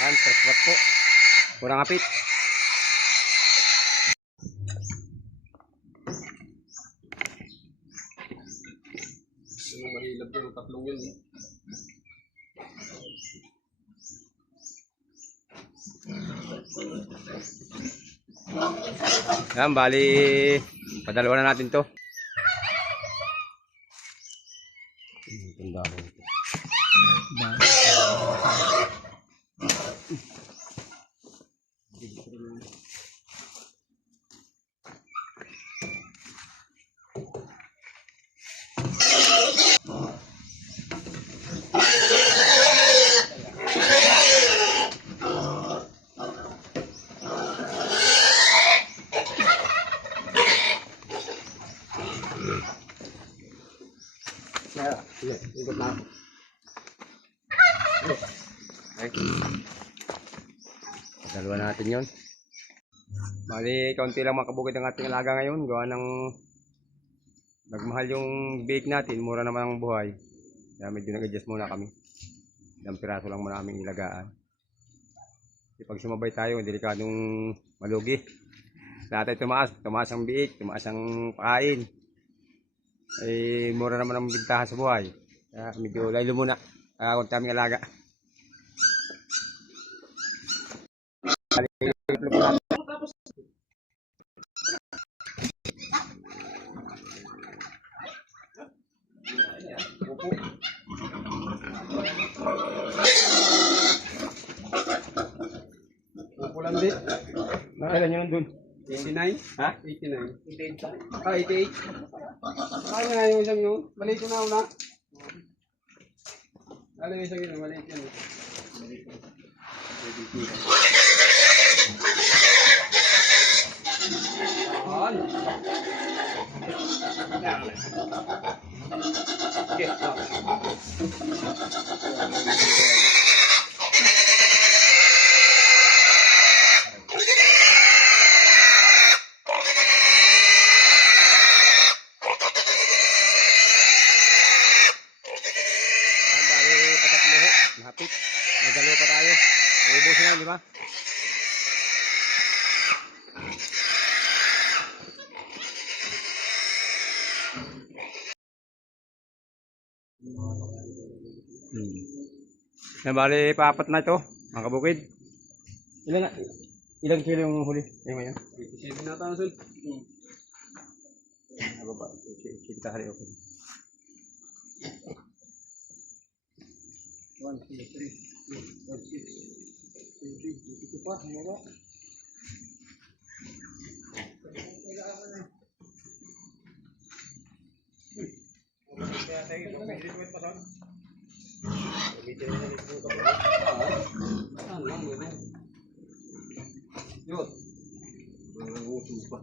Yan, press pot po. Kurang apit. Mahilap yung tatlong yun. Yan, bali padalawa na natin to. Tanda ko ito. Sige, ikot na ako. Okay. Dalawa natin yun. Bali, kaunti lang makabukid ang ating alaga ngayon. Gawa ng nagmahal yung bake natin. Mura naman ang buhay. Kaya medyo nag-adjust muna kami. Ilang piraso lang muna aming ilagaan. Kasi pag sumabay tayo, delikadong malugi. Lahat ay tumaas. Tumaas ang biik, tumaas ang pakain. Eh, mura naman ang bintahan sa buhay. Kaya medyo laylo muna. Kaya kung aming alaga. Pupulan din. Nakailan yun dun? 89? Ha? 89. 88. Ah, 88. Ano nga yung isang yun? Maliit ko na una. Ano yung isang yun? Maliit yun. Ano? Mahapit. May dalawa pa tayo. Uubusin na, di ba? Bali, paapat na ito, mga kabukid. Ilang kilo yung huli? Yung ngayon? 87 na tayo, Sul. Ano ba? Kita hari okay. 1, 2, 3, 4, 5, 6, 7, 8. Ito pa, ano ba? Yun. Nanguso pa.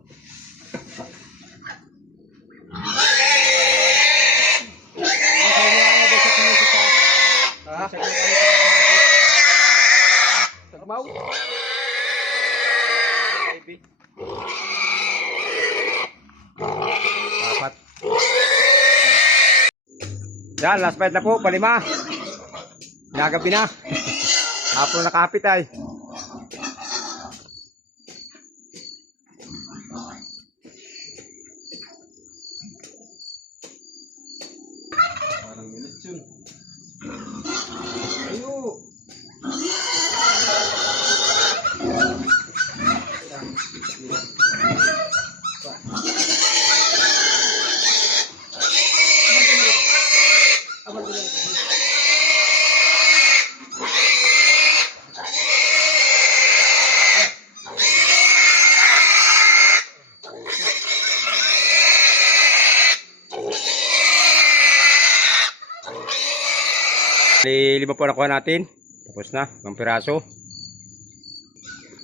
Sakmaw. Apat. Yan, last bite na po, palima. Nagabi na. Hapon na kapit ay. Parang minutes yun. Ayo. Lima po nakuha natin. Tapos na, mga piraso.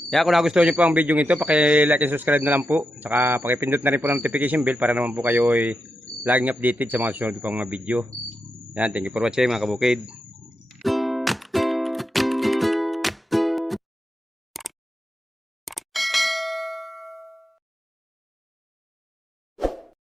Kaya kung nagustuhan nyo po ang video ito, paki-like and subscribe na lang po. Saka paki-pindot na rin po ng notification bell para naman po kayo ay laging updated sa mga susunod pang mga video. Yan, thank you for watching mga kabukid.